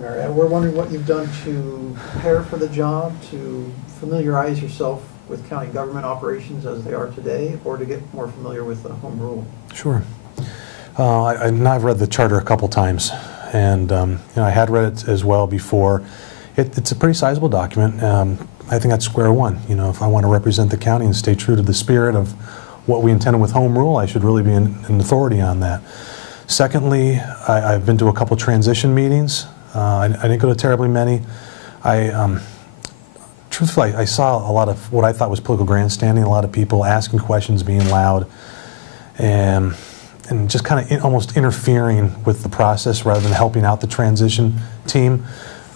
We're wondering what you've done to prepare for the job, to familiarize yourself with county government operations as they are today, or to get more familiar with the home rule. Sure. I've read the charter a couple times, and I had read it as well before. It's a pretty sizable document. I think that's square one. If I want to represent the county and stay true to the spirit of what we intended with home rule, I should really be an authority on that. Secondly, I've been to a couple transition meetings. I didn't go to terribly many. Truthfully, I saw a lot of what I thought was political grandstanding, a lot of people asking questions, being loud, and just kind of almost interfering with the process rather than helping out the transition team.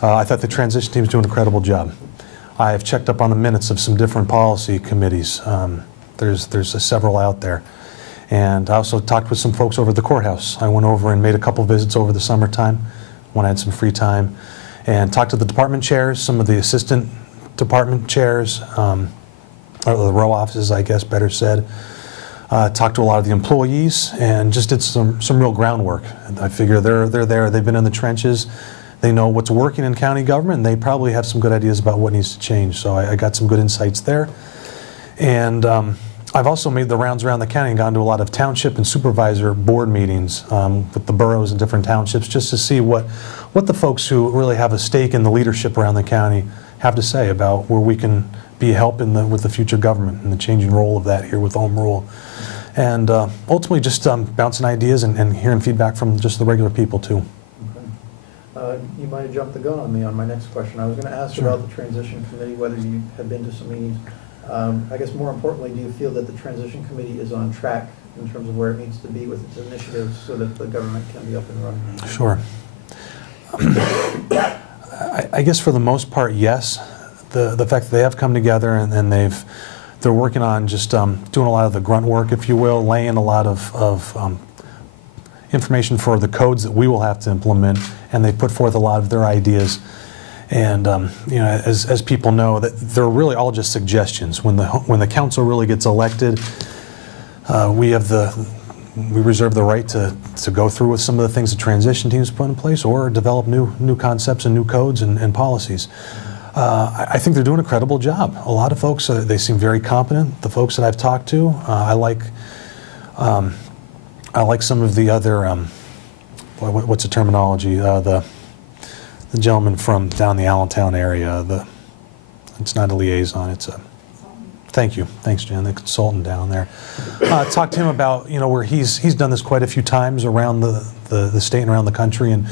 I thought the transition team was doing an incredible job. I've checked up on the minutes of some different policy committees. There's several out there. And I also talked with some folks over at the courthouse. I went over and made a couple visits over the summertime when I had some free time, and talked to the department chairs, some of the assistant department chairs, or the row offices, I guess, better said. Talked to a lot of the employees and just did some real groundwork. I figure they're there, they've been in the trenches, they know what's working in county government, and they probably have some good ideas about what needs to change. So I got some good insights there. And I've also made the rounds around the county and gone to a lot of township and supervisor board meetings with the boroughs and different townships, just to see what the folks who really have a stake in the leadership around the county have to say about where we can be a help with the future government and the changing role of that here with home rule. And ultimately just bouncing ideas and hearing feedback from just the regular people too. Okay. You might have jumped the gun on me on my next question. I was going to ask about the transition committee, whether you had been to some meetings. I guess more importantly, do you feel that the transition committee is on track in terms of where it needs to be with its initiatives so that the government can be up and running? Sure. I guess for the most part, yes. The fact that they have come together and they're working on just doing a lot of the grunt work, if you will, laying a lot of information for the codes that we will have to implement, and they put forth a lot of their ideas. And as people know, that they're really all just suggestions. When the council really gets elected, we reserve the right to go through with some of the things the transition teams put in place, or develop new concepts and new codes and policies. I think they're doing an incredible job. A lot of folks, they seem very competent. The folks that I've talked to, I like some of the other what's the terminology? The gentleman from down the Allentown area, it's not a liaison, it's a, thank you, thanks Jen, the consultant down there. Talked to him about, where he's done this quite a few times around the state and around the country, and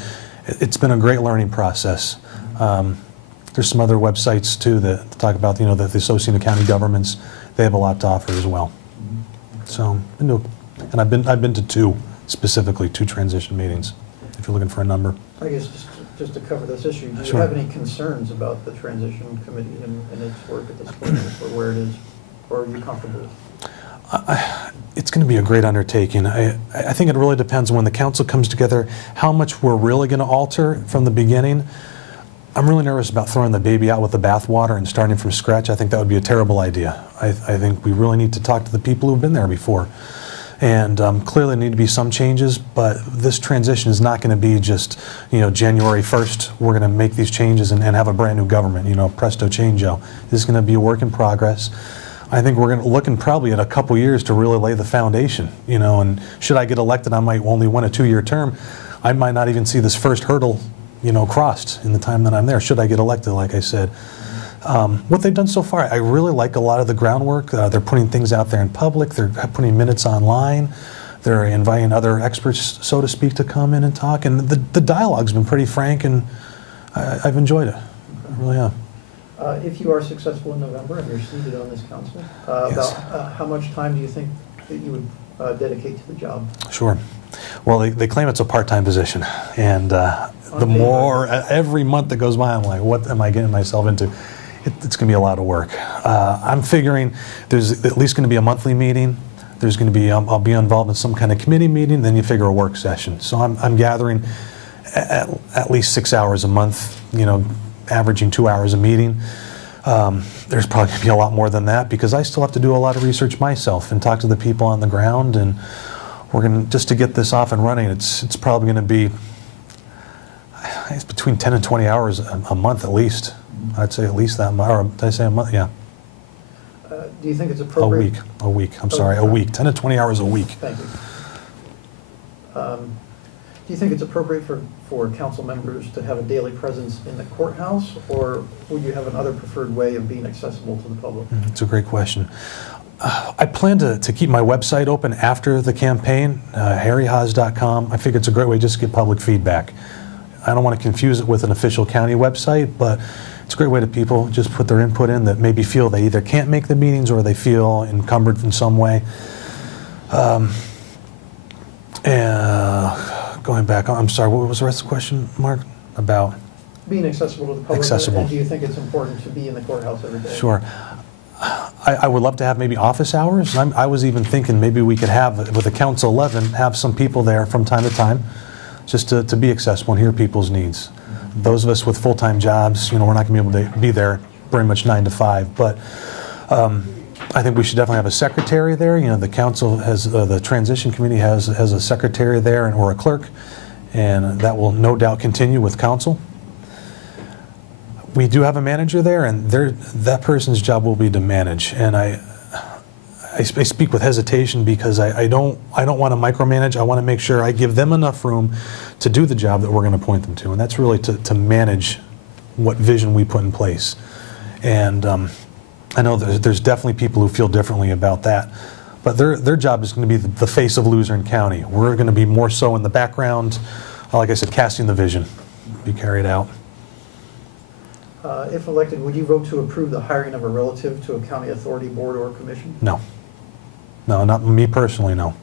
it's been a great learning process. There's some other websites too that talk about, the Association of County Governments. They have a lot to offer as well. So, and I've been to two transition meetings, if you're looking for a number. I guess just to cover this issue, do you have any concerns about the transition committee and its work at this point, or where it is, or are you comfortable with it? It's going to be a great undertaking. I think it really depends when the council comes together, how much we're really going to alter from the beginning. I'm really nervous about throwing the baby out with the bathwater and starting from scratch. I think that would be a terrible idea. I think we really need to talk to the people who've been there before. And clearly there need to be some changes, but this transition is not going to be just, January 1st, we're going to make these changes and have a brand new government, presto changeo. This is going to be a work in progress. I think we're going to looking probably at a couple years to really lay the foundation, and should I get elected, I might only win a 2-year term. I might not even see this first hurdle, crossed in the time that I'm there, should I get elected, like I said. What they've done so far, I really like a lot of the groundwork. They're putting things out there in public. They're putting minutes online. They're inviting other experts, so to speak, to come in and talk. And the dialogue's been pretty frank, and I've enjoyed it. I really have. If you are successful in November and you're seated on this council, about how much time do you think that you would dedicate to the job? Sure. Well, they claim it's a part-time position, and the more every month that goes by, I'm like, what am I getting myself into? It's going to be a lot of work. I'm figuring there's at least going to be a monthly meeting. There's going to be I'll be involved in some kind of committee meeting. Then you figure a work session. So I'm gathering at least 6 hours a month. Averaging 2 hours a meeting. There's probably going to be a lot more than that because I still have to do a lot of research myself and talk to the people on the ground. And we're going to just to get this off and running. It's probably going to be it's between 10 and 20 hours a month at least. I'd say at least that much. Or did I say a month? Yeah. Do you think it's appropriate? A week. I'm sorry, a week. 10 to 20 hours a week. Thank you. Do you think it's appropriate for council members to have a daily presence in the courthouse, or would you have another preferred way of being accessible to the public? It's a great question. I plan to keep my website open after the campaign, harryhaas.com. I figure it's a great way just to get public feedback. I don't want to confuse it with an official county website, but it's a great way to people just put their input in that maybe feel they either can't make the meetings or they feel encumbered in some way. Going back, I'm sorry, what was the rest of the question, Mark? About? Being accessible to the public. Accessible. And do you think it's important to be in the courthouse every day? Sure. I would love to have maybe office hours. I was even thinking maybe we could have, with the Council 11, have some people there from time to time just to be accessible and hear people's needs. Those of us with full-time jobs, we're not going to be able to be there very much 9 to 5. But I think we should definitely have a secretary there. The council has, the transition committee has a secretary there or a clerk, and that will no doubt continue with council. We do have a manager there, and that person's job will be to manage. And I speak with hesitation because I don't want to micromanage. I want to make sure I give them enough room to do the job that we're going to point them to, and that's really to manage what vision we put in place. And I know there's definitely people who feel differently about that, but their job is going to be the face of Luzerne County. We're going to be more so in the background, like I said, casting the vision, be carried out. If elected, would you vote to approve the hiring of a relative to a county authority, board, or commission? No. No, not me personally, no.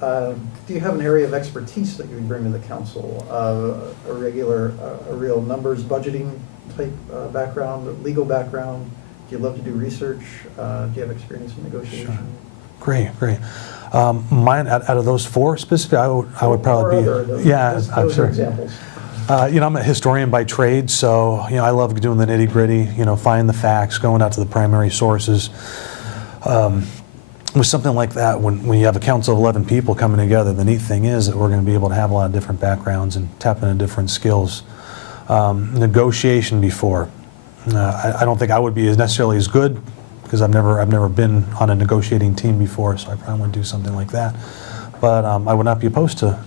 Do you have an area of expertise that you would bring to the council? A real numbers budgeting type background, legal background? Do you love to do research? Do you have experience in negotiation? Sure. Great. Mine, out of those four specifically, I would probably be, I'm sure. Examples. I'm a historian by trade, so I love doing the nitty-gritty, finding the facts, going out to the primary sources. With something like that, when you have a council of 11 people coming together, the neat thing is that we're going to be able to have a lot of different backgrounds and tap into different skills. Negotiation before, I don't think I would be necessarily as good because I've never been on a negotiating team before, so I probably want to do something like that. But I would not be opposed to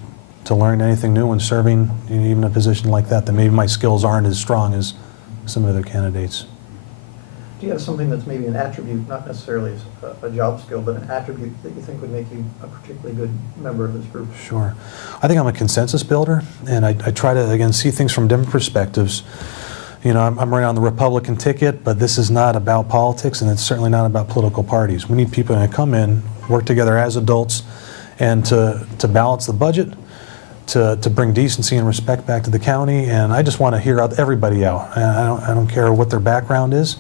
learn anything new and serving even a position like that maybe my skills aren't as strong as some other candidates. Do you have something that's maybe an attribute, not necessarily a job skill, but an attribute that you think would make you a particularly good member of this group? Sure. I think I'm a consensus builder, and I try to, again, see things from different perspectives. I'm running on the Republican ticket, but this is not about politics, and it's certainly not about political parties. We need people to come in, work together as adults, and to balance the budget, to bring decency and respect back to the county, and I just want to hear everybody out. I don't care what their background is,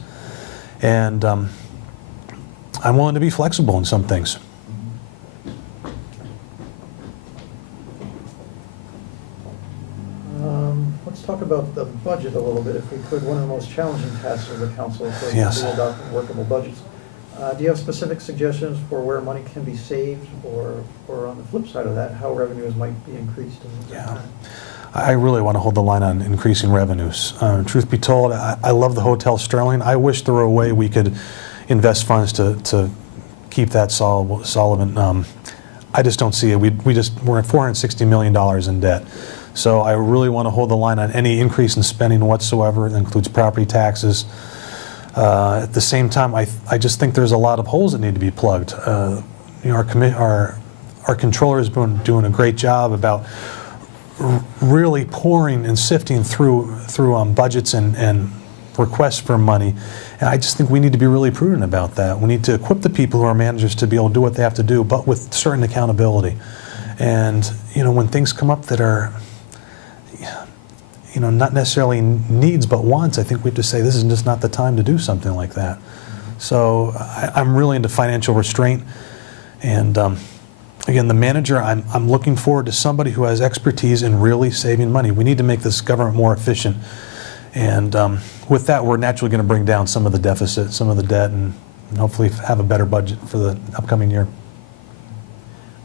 and I'm willing to be flexible in some things. Let's talk about the budget a little bit, if we could. One of the most challenging tasks of the council is Yes. to adopt workable budgets. Do you have specific suggestions for where money can be saved, or on the flip side of that, how revenues might be increased? I really want to hold the line on increasing revenues. Truth be told, I love the Hotel Sterling. I wish there were a way we could invest funds to keep that solvent. I just don't see it. We're at $460 million in debt. So I really want to hold the line on any increase in spending whatsoever. That includes property taxes. At the same time, I just think there's a lot of holes that need to be plugged. Our controller has been doing a great job about really pouring and sifting through budgets and requests for money. And I just think we need to be really prudent about that. We need to equip the people who are managers to be able to do what they have to do, but with certain accountability. And when things come up that are not necessarily needs but wants, I think we have to say this is just not the time to do something like that. So I'm really into financial restraint, and again, the manager, I'm looking forward to somebody who has expertise in really saving money. We need to make this government more efficient, and with that, we're naturally going to bring down some of the deficit, some of the debt, and hopefully have a better budget for the upcoming year.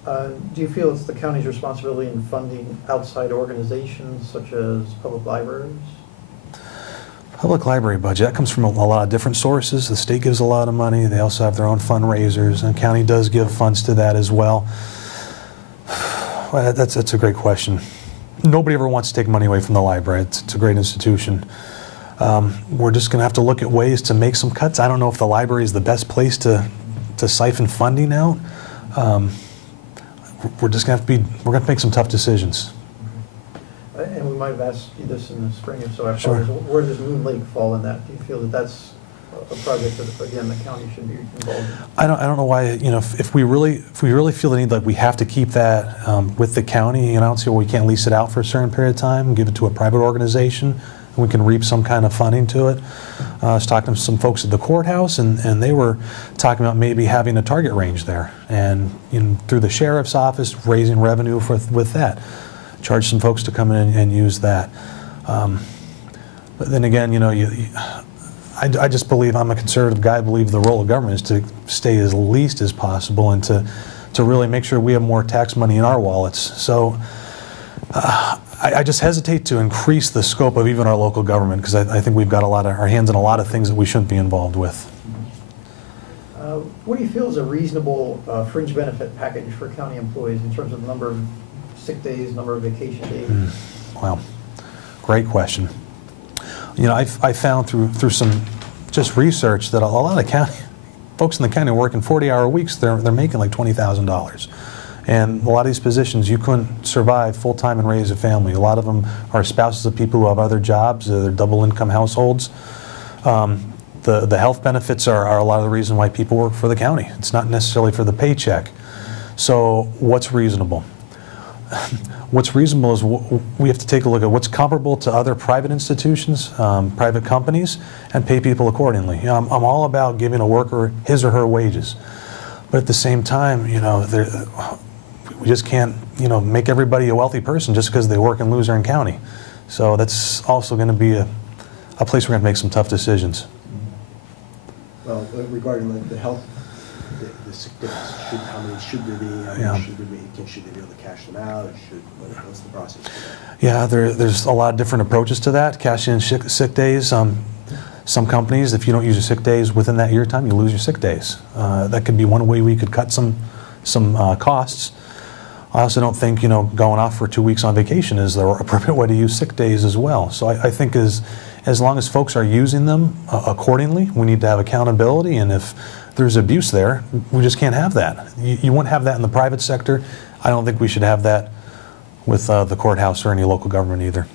Do you feel it's the county's responsibility in funding outside organizations such as public libraries? Public library budget, that comes from a lot of different sources. The state gives a lot of money. They also have their own fundraisers, and the county does give funds to that as well. Well, that's a great question. Nobody ever wants to take money away from the library. It's a great institution. We're just going to have to look at ways to make some cuts. I don't know if the library is the best place to siphon funding out. We're just going to we're going to make some tough decisions. And we might have asked you this in the spring, if so, I Sure. apologize. Where does Moon Lake fall in that? Do you feel that that's a project that, again, the county should be involved in? I don't know why, you know, if we really feel the need, like we have to keep that with the county, you know, I don't see why we can't lease it out for a certain period of time and give it to a private organization, and we can reap some kind of funding to it. I was talking to some folks at the courthouse, and they were talking about maybe having a target range there, and through the sheriff's office, raising revenue with that. Charge some folks to come in and use that. But then again, you know, I just believe, I'm a conservative guy, I believe the role of government is to stay as least as possible and to really make sure we have more tax money in our wallets. So I just hesitate to increase the scope of even our local government, because I think we've got our hands in a lot of things that we shouldn't be involved with. What do you feel is a reasonable fringe benefit package for county employees in terms of number of sick days, number of vacation days? Well, great question. You know, I found through some just research that a lot of folks in the county are working 40-hour weeks. They're making like $20,000. And a lot of these positions, you couldn't survive full-time and raise a family. A lot of them are spouses of people who have other jobs. They're double-income households. The health benefits are a lot of the reason why people work for the county. It's not necessarily for the paycheck. So what's reasonable? What's reasonable is we have to take a look at what's comparable to other private institutions, private companies, and pay people accordingly. You know, I'm all about giving a worker his or her wages. But at the same time, you know, we just can't, you know, make everybody a wealthy person just because they work in Luzerne County. So that's also going to be a place we're going to make some tough decisions. Well, regarding the health, the sick days, how many should there be? How many should there be? Should they be able to cash them out? What's the process for that? Yeah, there's a lot of different approaches to that. Cash in sick days. Some companies, if you don't use your sick days within that year time, you lose your sick days. That could be one way we could cut some costs. I also don't think, you know, going off for 2 weeks on vacation is the appropriate way to use sick days as well. So I think as long as folks are using them accordingly, we need to have accountability, and if there's abuse there, we just can't have that. You won't have that in the private sector. I don't think we should have that with the courthouse or any local government either.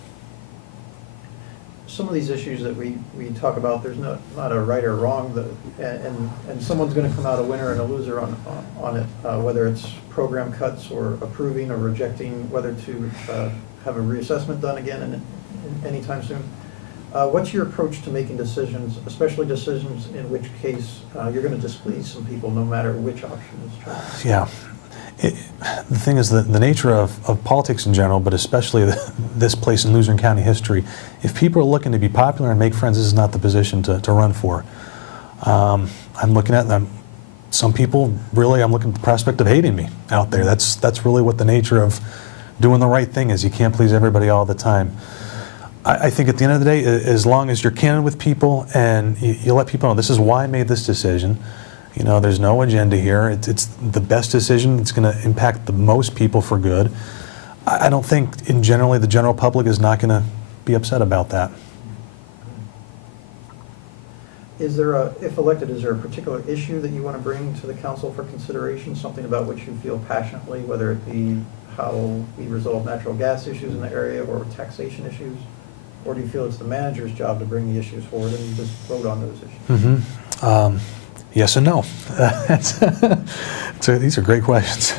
Some of these issues that we talk about, there's not a right or wrong, and someone's going to come out a winner and a loser on it, whether it's program cuts or approving or rejecting whether to have a reassessment done again anytime soon. What's your approach to making decisions, especially decisions in which case you're going to displease some people no matter which option is chosen? Yeah. The thing is, the nature of politics in general, but especially this place in Luzerne County history, if people are looking to be popular and make friends, this is not the position to run for. I'm looking at them. Some people, really, I'm looking at the prospect of hating me out there. That's really what the nature of doing the right thing is. You can't please everybody all the time. I think at the end of the day, as long as you're candid with people and you let people know this is why I made this decision, you know, there's no agenda here. It's the best decision. It's going to impact the most people for good. I don't think, generally, the general public is not going to be upset about that. Is there if elected, is there a particular issue that you want to bring to the council for consideration, something about which you feel passionately, whether it be how we resolve natural gas issues in the area or taxation issues? Or do you feel it's the manager's job to bring the issues forward and you just vote on those issues? Mm-hmm. Yes and no. So these are great questions.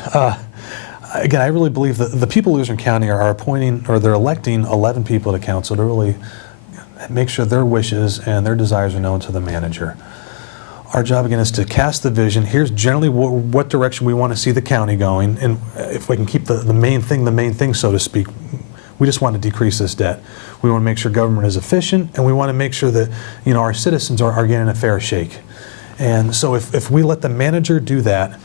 Again, I really believe that the people of Luzerne County are appointing, or they're electing 11 people to council to really make sure their wishes and their desires are known to the manager. Our job, again, is to cast the vision. Here's generally what direction we want to see the county going, and if we can keep the main thing, so to speak, we just want to decrease this debt. We want to make sure government is efficient, and we want to make sure that, you know, our citizens are getting a fair shake. And so if we let the manager do that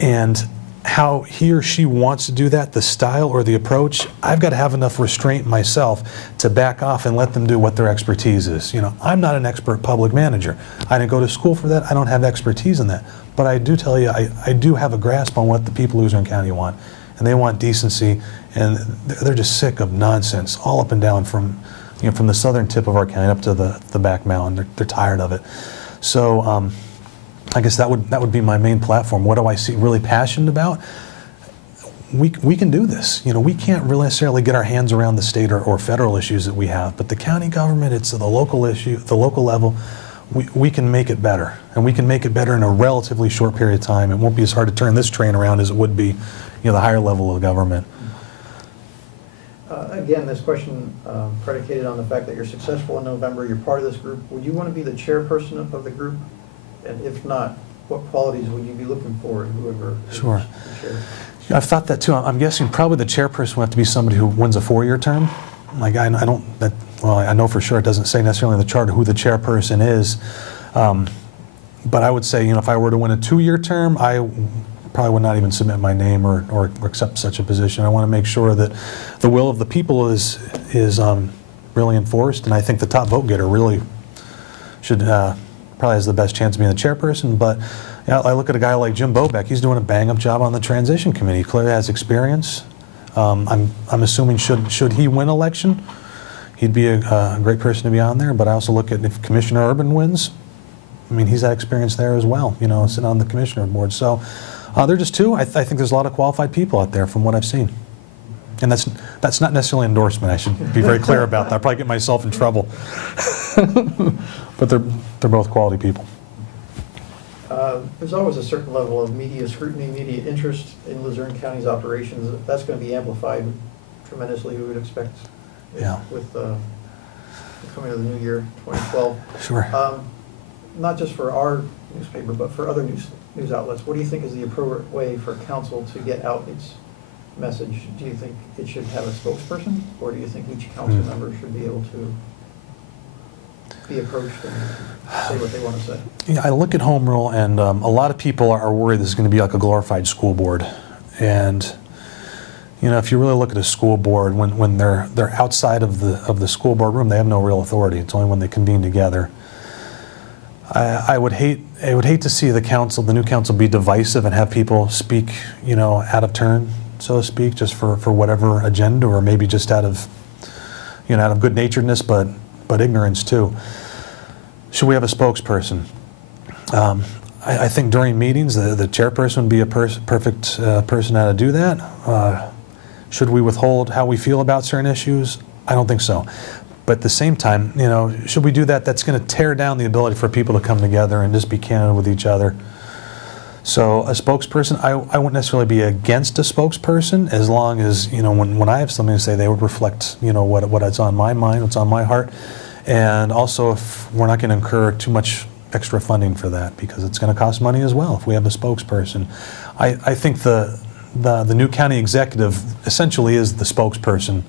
and how he or she wants to do that, the style or the approach, I've got to have enough restraint myself to back off and let them do what their expertise is. You know, I'm not an expert public manager. I didn't go to school for that. I don't have expertise in that. But I do tell you, I do have a grasp on what the people of Luzerne County want. And they want decency, and they're just sick of nonsense all up and down from, you know, from the southern tip of our county up to the back mountain. They're tired of it. So I guess that would be my main platform. What do I see really passionate about? We can do this. You know, we can't really necessarily get our hands around the state or federal issues that we have, but the county government, it's the local issue, the local level. We can make it better, and we can make it better in a relatively short period of time. It won't be as hard to turn this train around as it would be, you know, the higher level of government. Again, this question predicated on the fact that you're successful in November, you're part of this group. Would you want to be the chairperson of the group? And if not, what qualities would you be looking for in whoever is Sure. the chair? I've thought that too. I'm guessing probably the chairperson will have to be somebody who wins a 4-year term. Like I know for sure it doesn't say necessarily in the charter who the chairperson is. But I would say, you know, if I were to win a 2-year term, I probably would not even submit my name or accept such a position. I want to make sure that the will of the people is really enforced, and I think the top vote getter really should probably has the best chance of being the chairperson. But you know, I look at a guy like Jim Bobeck. He's doing a bang-up job on the transition committee. He clearly has experience. I'm assuming should he win election, he'd be a great person to be on there. But I also look at if Commissioner Urban wins. I mean, he's had experience there as well, you know, sitting on the commissioner board. So they're just two. I think there's a lot of qualified people out there from what I've seen. And that's not necessarily an endorsement. I should be very clear about that. I'll probably get myself in trouble. But they're both quality people. There's always a certain level of media scrutiny, media interest in Luzerne County's operations. That's going to be amplified tremendously, we would expect, with the coming of the new year, 2012. Sure. Not just for our newspaper, but for other news outlets. What do you think is the appropriate way for council to get out its message? Do you think it should have a spokesperson, or do you think each council member should be able to be approached and say what they want to say? Yeah, I look at home rule, and a lot of people are worried this is going to be like a glorified school board. And you know, if you really look at a school board, when they're outside of the school board room, they have no real authority. It's only when they convene together. I would hate to see the new council, be divisive and have people speak, you know, out of turn, so to speak, just for whatever agenda, or maybe just out of, you know, out of good-naturedness, but ignorance too. Should we have a spokesperson? I think during meetings, the chairperson would be a perfect person how to do that. Should we withhold how we feel about certain issues? I don't think so. But at the same time, you know, should we do that? That's going to tear down the ability for people to come together and just be candid with each other. So a spokesperson, I wouldn't necessarily be against a spokesperson, as long as, you know, when I have something to say, they would reflect, you know, what's on my mind, what's on my heart. And also, if we're not going to incur too much extra funding for that, because it's going to cost money as well if we have a spokesperson. I think the new county executive essentially is the spokesperson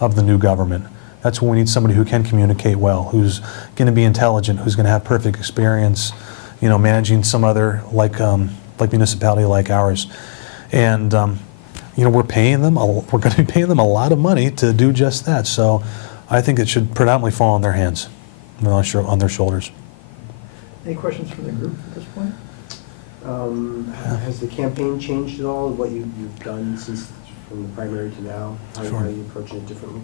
of the new government. That's when we need somebody who can communicate well, who's going to be intelligent, who's going to have perfect experience, you know, managing some other like municipality like ours. And you know, we're going to be paying them a lot of money to do just that. So I think it should predominantly fall on their hands, on their shoulders. Any questions from the group at this point? Has the campaign changed at all? What you've done since from the primary to now? How are you approaching it differently?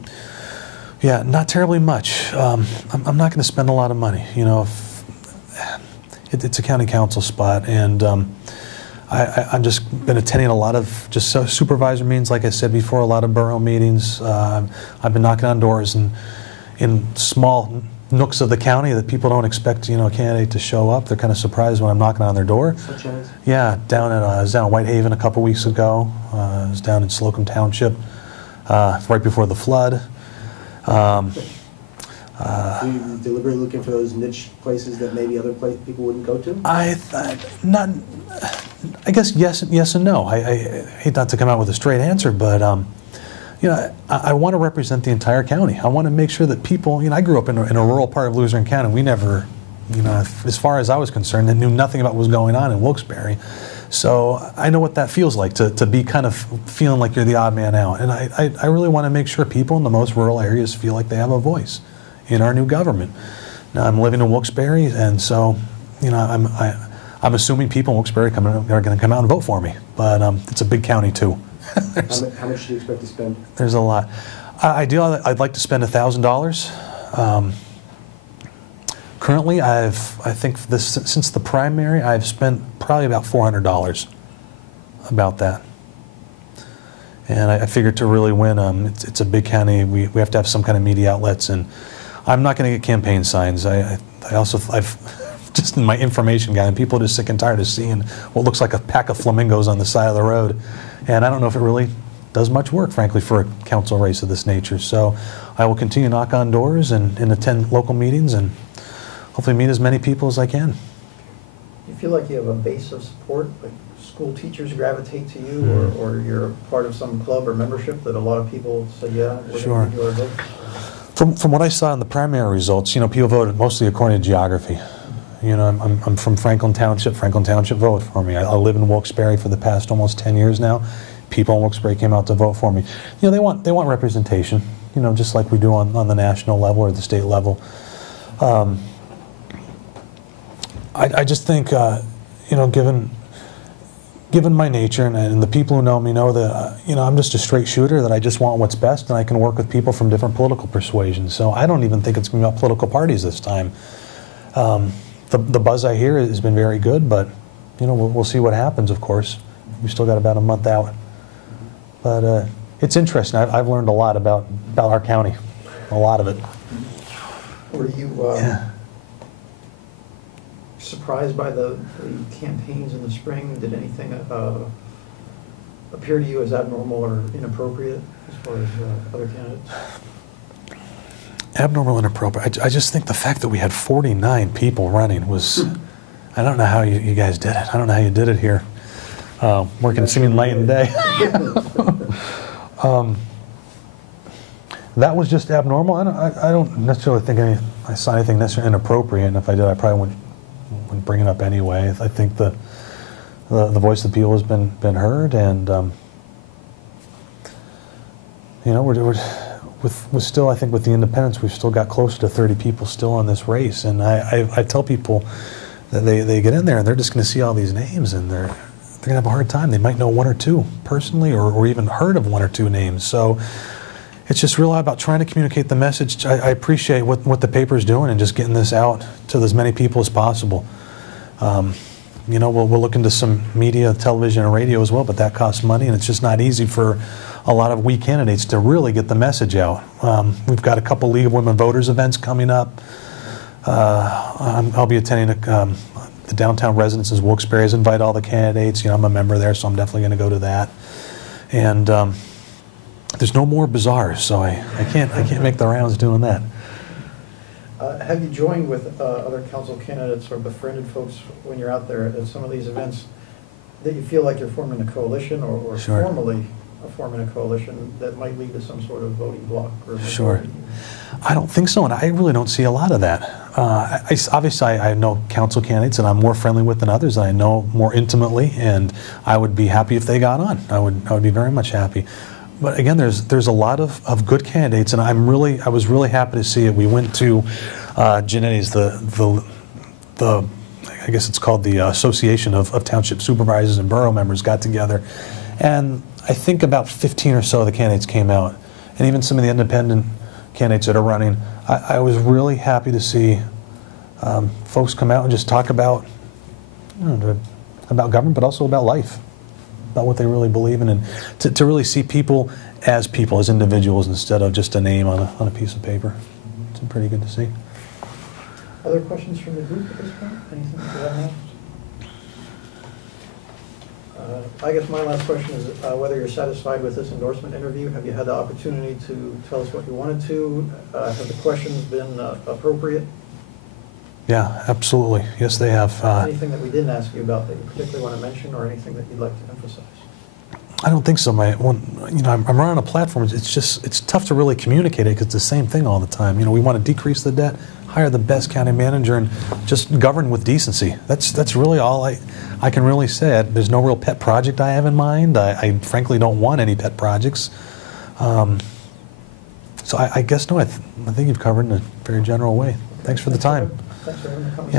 Yeah, not terribly much. I'm not going to spend a lot of money. You know, it's a county council spot, and I've just been attending a lot of just supervisor meetings, like I said before, a lot of borough meetings. I've been knocking on doors in small nooks of the county that people don't expect, you know, a candidate to show up. They're kind of surprised when I'm knocking on their door. Such as? Yeah, I was down in Whitehaven a couple weeks ago. I was down in Slocum Township right before the flood. Are you deliberately looking for those niche places that maybe other people wouldn't go to? I guess yes and no. I hate not to come out with a straight answer, but you know, I want to represent the entire county. I want to make sure that people, you know, I grew up in a rural part of Luzerne County. We never, you know, as far as I was concerned, knew nothing about what was going on in Wilkes-Barre. So I know what that feels like, to be kind of feeling like you're the odd man out. And I really want to make sure people in the most rural areas feel like they have a voice in our new government. Now, I'm living in Wilkes-Barre, and so, you know, I'm assuming people in Wilkes-Barre are going to come out and vote for me. But it's a big county, too. How much do you expect to spend? There's a lot. I'd like to spend $1,000. Currently, I think since the primary, I've spent probably about $400 about that. And I figured to really win, it's a big county. We have to have some kind of media outlets, and I'm not going to get campaign signs. I've just in my information guide, and people are just sick and tired of seeing what looks like a pack of flamingos on the side of the road. And I don't know if it really does much work, frankly, for a council race of this nature. So I will continue to knock on doors and attend local meetings and hopefully meet as many people as I can. Do you feel like you have a base of support, like school teachers gravitate to you, or you're part of some club or membership that a lot of people say, yeah, we're Sure. going to do our vote? From what I saw in the primary results, you know, people voted mostly according to geography. You know, I'm from Franklin Township. Franklin Township voted for me. I live in Wilkes-Barre for the past almost 10 years now. People in Wilkes-Barre came out to vote for me. You know, they want representation, you know, just like we do on the national level or the state level. I just think, you know, given my nature and the people who know me know that, you know, I'm just a straight shooter, that I just want what's best, and I can work with people from different political persuasions. So I don't even think it's going to be about political parties this time. The buzz I hear has been very good, but, you know, we'll see what happens, of course. We still got about a month out. But it's interesting. I've learned a lot about our county, a lot of it. Were you surprised by the campaigns in the spring? Did anything appear to you as abnormal or inappropriate as far as other candidates? Abnormal and inappropriate. I just think the fact that we had 49 people running was, I don't know how you guys did it. I don't know how you did it here. Working seeming late in the day. That was just abnormal. I don't necessarily think I saw anything necessarily inappropriate, and if I did, I probably wouldn't bring it up anyway. I think the voice of the people has been heard, and you know, we're still, I think with the independents, we've still got closer to 30 people still on this race, and I tell people that they get in there and they're just going to see all these names, and they're going to have a hard time. They might know one or two personally, or even heard of one or two names. So it's just really about trying to communicate the message. I appreciate what the paper's doing and just getting this out to as many people as possible. You know, we'll look into some media, television, and radio as well, but that costs money, and it's just not easy for a lot of weak candidates to really get the message out. We've got a couple League of Women Voters events coming up. I'll be attending the Downtown Residences Wilkes-Barre. Invite all the candidates. You know, I'm a member there, so I'm definitely going to go to that. And there's no more bazaars, so I can't make the rounds doing that. Have you joined with other council candidates or befriended folks when you're out there at some of these events that you feel like you're forming a coalition, or Sure. formally forming a coalition that might lead to some sort of voting bloc? Or Sure. I don't think so, and I really don't see a lot of that. Obviously, I know council candidates that I'm more friendly with than others that I know more intimately, and I would be happy if they got on. I would be very much happy. But again, there's a lot of good candidates, and I was really happy to see it. We went to Genetti's, the I guess it's called the Association of Township Supervisors and Borough Members, got together, and I think about 15 or so of the candidates came out, and even some of the independent candidates that are running. I was really happy to see folks come out and just talk about government, but also about life, about what they really believe in, and to really see people, as individuals, instead of just a name on a piece of paper. It's pretty good to see. Other questions from the group at this point? Anything that you haven't asked? I guess my last question is whether you're satisfied with this endorsement interview. Have you had the opportunity to tell us what you wanted to? Have the questions been appropriate? Yeah, absolutely. Yes, they have. Anything that we didn't ask you about that you particularly want to mention, or anything that you'd like to emphasize? I don't think so. I'm running a platform. It's tough to really communicate it because it's the same thing all the time. You know, we want to decrease the debt, hire the best county manager and just govern with decency. That's really all I can really say. There's no real pet project I have in mind. I frankly don't want any pet projects. So I guess, no, I think you've covered in a very general way. Thanks for the time. Thanks for having the conversation. Yeah.